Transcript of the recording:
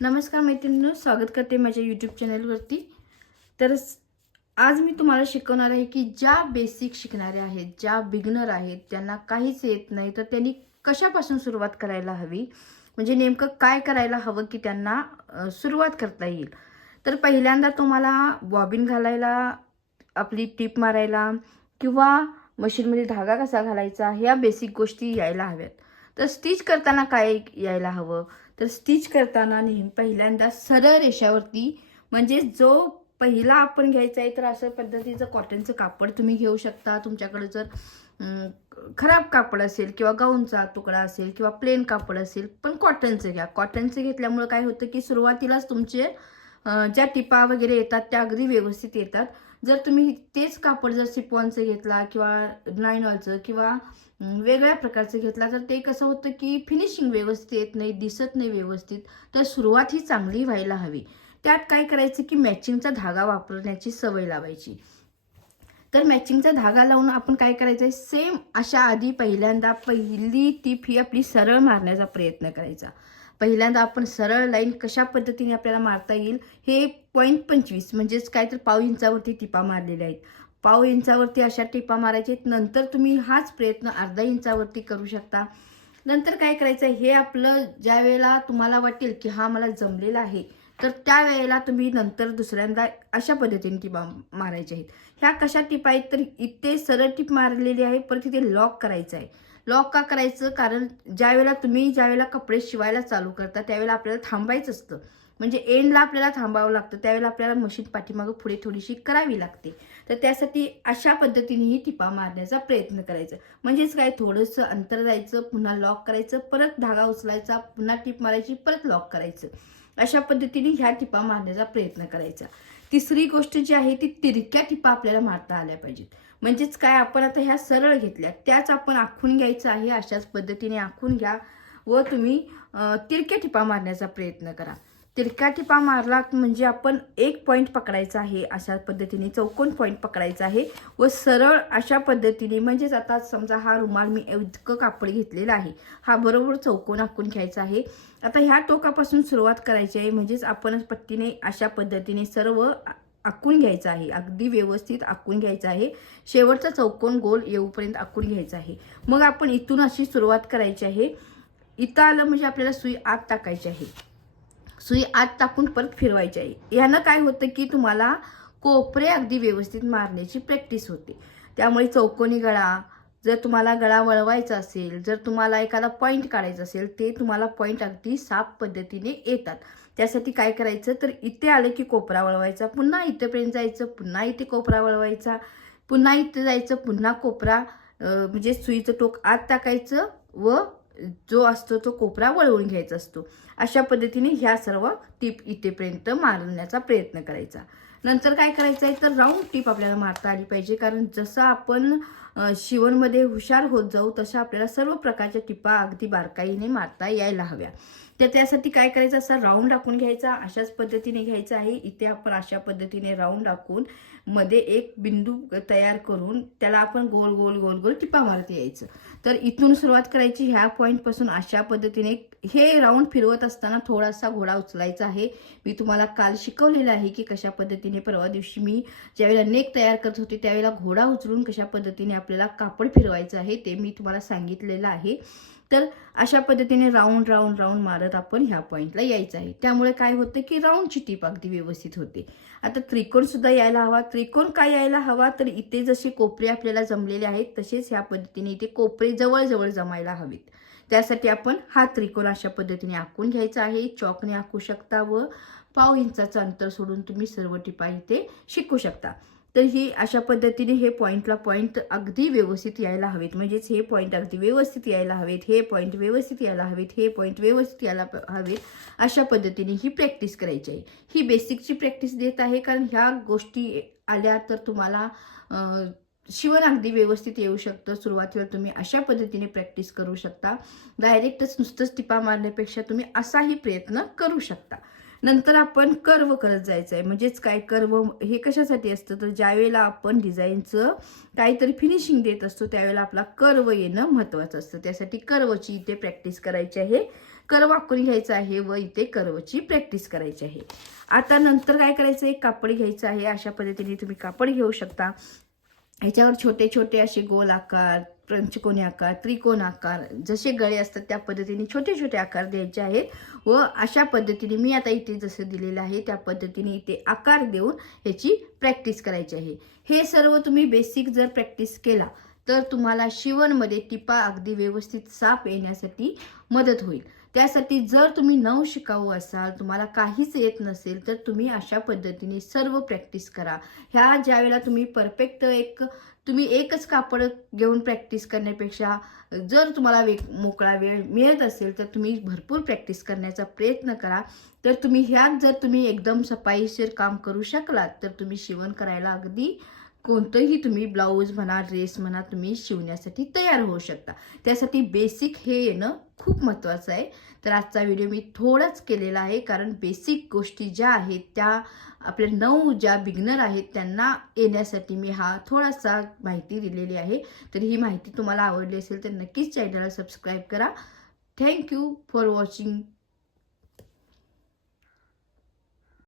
नमस्कार मैत्रिणींनो स्वागत करते माझ्या यूट्यूब चॅनलवरती तर आज मी तुम्हाला शिकवणार आहे की ज्या बेसिक शिकणाऱ्या आहेत ज्या बिगनर आहेत त्यांना काहीच येत नाही तर त्यांनी कशापासून सुरुवात करायला हवी? म्हणजे नेमकं काय करायला हवं की त्यांना सुरुवात करता येईल? तर पहिल्यांदा तुम्हाला बॉबिन घालायला आपली टीप मारायला किंवा मशीनमध्ये धागा कसा घालायचा ह्या बेसिक गोष्टी यायला हव्यात. तर स्टिच करताना काय यायला हवं? तर स्टिच करताना नेहमी पहिल्यांदा सरळ रेषावरती म्हणजे जो पहिला आपण घ्यायचा आहे तर अशा पद्धतीचं कॉटनचं कापड तुम्ही घेऊ शकता. तुमच्याकडे जर खराब कापड असेल किंवा गाऊनचा तुकडा असेल किंवा प्लेन कापड असेल पण कॉटनचं घ्या. कॉटनचं घेतल्यामुळे काय होतं की सुरुवातीलाच तुमचे ज्या टिपा वगैरे येतात त्या अगदी व्यवस्थित येतात. जर तुम्ही तेच कापड जर सिपॉनचं घेतला किंवा नायनॉलचं किंवा वेगळ्या प्रकारचं घेतला तर ते कसं होतं की फिनिशिंग व्यवस्थित येत नाही दिसत नाही व्यवस्थित तर सुरुवात ही चांगली व्हायला हवी. त्यात काय करायचं की मॅचिंगचा धागा वापरण्याची सवय लावायची. तर मॅचिंगचा धागा लावून आपण काय करायचं आहे सेम अशा आधी पहिल्यांदा पहिली टीप ही आपली सरळ मारण्याचा प्रयत्न करायचा. पहिल्यांदा आपण सरळ लाईन कशा पद्धतीने आपल्याला मारता येईल हे पॉईंट पंचवीस म्हणजेच काय तर पाव इंचावरती टिपा मारलेल्या आहेत. पाव इंचावरती अशा टिपा मारायच्या आहेत. नंतर तुम्ही हाच प्रयत्न अर्धा इंचावरती करू शकता. नंतर काय करायचं हे आपलं ज्या वेळेला तुम्हाला वाटेल की हा मला जमलेला आहे तर त्या वेळेला तुम्ही नंतर दुसऱ्यांदा अशा पद्धतीने टिपा मारायच्या आहेत. ह्या कशा टिपा आहेत? तर इथे सरळ टिप मारलेली आहे परत तिथे लॉक करायचं आहे. लॉक का करायचं? कारण ज्यावेळेला तुम्ही ज्यावेळेला कपडे शिवायला चालू करता त्यावेळेला आपल्याला थांबायचं असतं. म्हणजे एंडला आपल्याला थांबावं लागतं. त्यावेळेला आपल्याला मशीन पाठीमागं पुढे थोडीशी करावी लागते. तर त्यासाठी अशा पद्धतीने ही टिपा मारण्याचा प्रयत्न करायचा. म्हणजेच काय? थोडंसं अंतर जायचं पुन्हा लॉक करायचं परत धागा उचलायचा पुन्हा टिप मारायची परत लॉक करायचं. अशा पद्धतीने ह्या टिपा मारण्याचा प्रयत्न करायचा. तिसरी गोष्ट जी आहे ती तिरक्या टिपा आपल्याला मारता आल्या पाहिजेत. म्हणजेच काय आपण आता ह्या सरळ घेतल्या. त्याच आपण आखून घ्यायचं आहे अशाच पद्धतीने आखून घ्या व तुम्ही तिरक्या टिपा मारण्याचा प्रयत्न करा. तिरक्या टिपा मारला म्हणजे आपण एक पॉईंट पकडायचा आहे अशा पद्धतीने चौकोन पॉईंट पकडायचा आहे व सरळ अशा पद्धतीने म्हणजेच आता समजा हा रुमाल मी इतकं कापड घेतलेला आहे हा बरोबर चौकोन आखून घ्यायचा आहे. आता ह्या टोकापासून सुरुवात करायची आहे म्हणजेच आपण पट्टीने अशा पद्धतीने सर्व आखून घ्यायचं आहे. अगदी व्यवस्थित आखून घ्यायचं आहे. शेवटचा चौकोन गोल येऊपर्यंत आखून घ्यायचा आहे. मग आपण इथून अशी सुरुवात करायची आहे. इथं आलं म्हणजे आपल्याला सुई आत टाकायची आहे. सुई आत टाकून परत फिरवायची आहे. यानं काय होतं की तुम्हाला कोपरे अगदी व्यवस्थित मारण्याची प्रॅक्टिस होते. त्यामुळे चौकोनी गळा जर तुम्हाला गळा वळवायचा असेल जर तुम्हाला एखादा पॉईंट काढायचा असेल ते तुम्हाला पॉईंट अगदी साफ पद्धतीने येतात. त्यासाठी काय करायचं? तर इथे आलं की कोपरा वळवायचा पुन्हा इथेपर्यंत जायचं पुन्हा इथे कोपरा वळवायचा पुन्हा इथे जायचं पुन्हा कोपरा म्हणजे सुईचं टोक आत टाकायचं व जो असतो तो कोपरा वळवून घ्यायचा असतो. अशा पद्धतीने ह्या सर्व टीप इथेपर्यंत मारण्याचा प्रयत्न करायचा. नंतर काय करायचं आहे तर राऊंड टीप आपल्याला मारता आली पाहिजे. कारण जसं आपण शिवणमध्ये हुशार होत जाऊ तशा आपल्याला सर्व प्रकारच्या टिपा अगदी बारकाईने मारता यायला हव्या. तर त्यासाठी काय करायचं? असा राऊंड टाकून घ्यायचा. अशाच पद्धतीने घ्यायचा आहे. इथे आपण अशा पद्धतीने राऊंड टाकून मध्ये एक बिंदू तयार करून त्याला आपण गोल गोल गोल गोल टिपा मारत यायचं. तर इथून सुरुवात करायची. ह्या पॉईंटपासून अशा पद्धतीने हे राऊंड फिरवत असताना थोडासा घोडा उचलायचा आहे. मी तुम्हाला काल शिकवलेलं आहे की कशा पद्धतीने परवा दिवशी मी ज्यावेळेला नेक तयार करत होते त्यावेळेला घोडा उचलून कशा पद्धतीने आपल्याला कापड फिरवायचं आहे ते मी तुम्हाला सांगितलेलं आहे. तर अशा पद्धतीने राऊंड राऊंड राऊंड मारत आपण ह्या पॉईंटला यायचं आहे. त्यामुळे काय होतं की राऊंडची टीप अगदी व्यवस्थित होते. आता त्रिकोणसुद्धा यायला हवा. त्रिकोण काय यायला हवा? तर इथे जसे कोपरे आपल्याला जमलेले आहेत तसेच ह्या पद्धतीने इथे कोपरे जवळजवळ जमायला हवेत. त्यासाठी आपण हा त्रिकोण अशा पद्धतीने आखून घ्यायचा आहे. चॉकने आखू शकता व पाव इंचाचं अंतर सोडून तुम्ही सर्व टिपा इथे शिकू शकता. तर ही अशा पद्धतीने हे पॉईंटला पॉईंट अगदी व्यवस्थित यायला हवेत. म्हणजेच हे पॉईंट अगदी व्यवस्थित यायला हवेत. हे पॉईंट व्यवस्थित यायला हवेत. हे पॉईंट व्यवस्थित यायला प- हवेत. अशा पद्धतीने ही प्रॅक्टिस करायची आहे. ही बेसिकची प्रॅक्टिस देत आहे. कारण ह्या गोष्टी आल्या तर तुम्हाला शिवण अगदी व्यवस्थित येऊ शकतं. सुरुवातीला तुम्ही अशा पद्धतीने प्रॅक्टिस करू शकता. डायरेक्टच नुसतंच टिपा मारण्यापेक्षा तुम्ही असाही प्रयत्न करू शकता. नंतर आपण कर्व करत जायचं आहे म्हणजेच काय? कर्व हे कशासाठी असतं? तर ज्यावेळेला आपण डिझाईनचं काहीतरी फिनिशिंग देत असतो त्यावेळेला आपला कर्व येणं महत्त्वाचं असतं. त्यासाठी कर्वची इथे प्रॅक्टिस करायची आहे. कर्व आखून घ्यायचं आहे व इथे कर्वची प्रॅक्टिस करायची आहे. आता नंतर काय करायचं आहे कापड घ्यायचं आहे. अशा पद्धतीने तुम्ही कापड घेऊ शकता. ह्याच्यावर छोटे छोटे असे गोल आकार पंचकोनी आकार त्रिकोण आकार जसे गळे असतात त्या पद्धतीने छोटे छोटे आकार द्यायचे आहेत व अशा पद्धतीने मी आता इथे जसं दिलेलं आहे त्या पद्धतीने इथे आकार देऊन याची प्रॅक्टिस करायची आहे. हे सर्व तुम्ही बेसिक जर प्रॅक्टिस केला तर तुम्हाला शिवणमध्ये टिपा अगदी व्यवस्थित साफ येण्यासाठी मदत होईल. त्यासाठी जर तुम्ही नऊ शिकाऊ असाल तुम्हाला काहीच येत नसेल तर तुम्ही अशा पद्धतीने सर्व प्रॅक्टिस करा. ह्या ज्यावेळेला तुम्ही परफेक्ट एक तुम्ही एकच कापड घेऊन प्रॅक्टिस करण्यापेक्षा जर तुम्हाला वे मोकळा वेळ मिळत असेल तर तुम्ही भरपूर प्रॅक्टिस करण्याचा प्रयत्न करा. तर तुम्ही ह्यात जर तुम्ही एकदम सफाईशीर काम करू शकलात तर तुम्ही शिवण करायला अगदी कोणतंही तुम्ही ब्लाऊज म्हणा ड्रेस म्हणा तुम्ही शिवण्यासाठी तयार होऊ शकता. त्यासाठी बेसिक हे येणं खूप महत्त्वाचं आहे. तर आजचा व्हिडिओ मी थोडाच केलेला आहे. कारण बेसिक गोष्टी ज्या आहेत त्या आपल्या नऊ ज्या बिगनर आहेत त्यांना येण्यासाठी मी हा थोडासा माहिती दिलेली आहे. तर ही माहिती तुम्हाला आवडली असेल तर नक्कीच चॅनलला सबस्क्राईब करा. Thank you for watching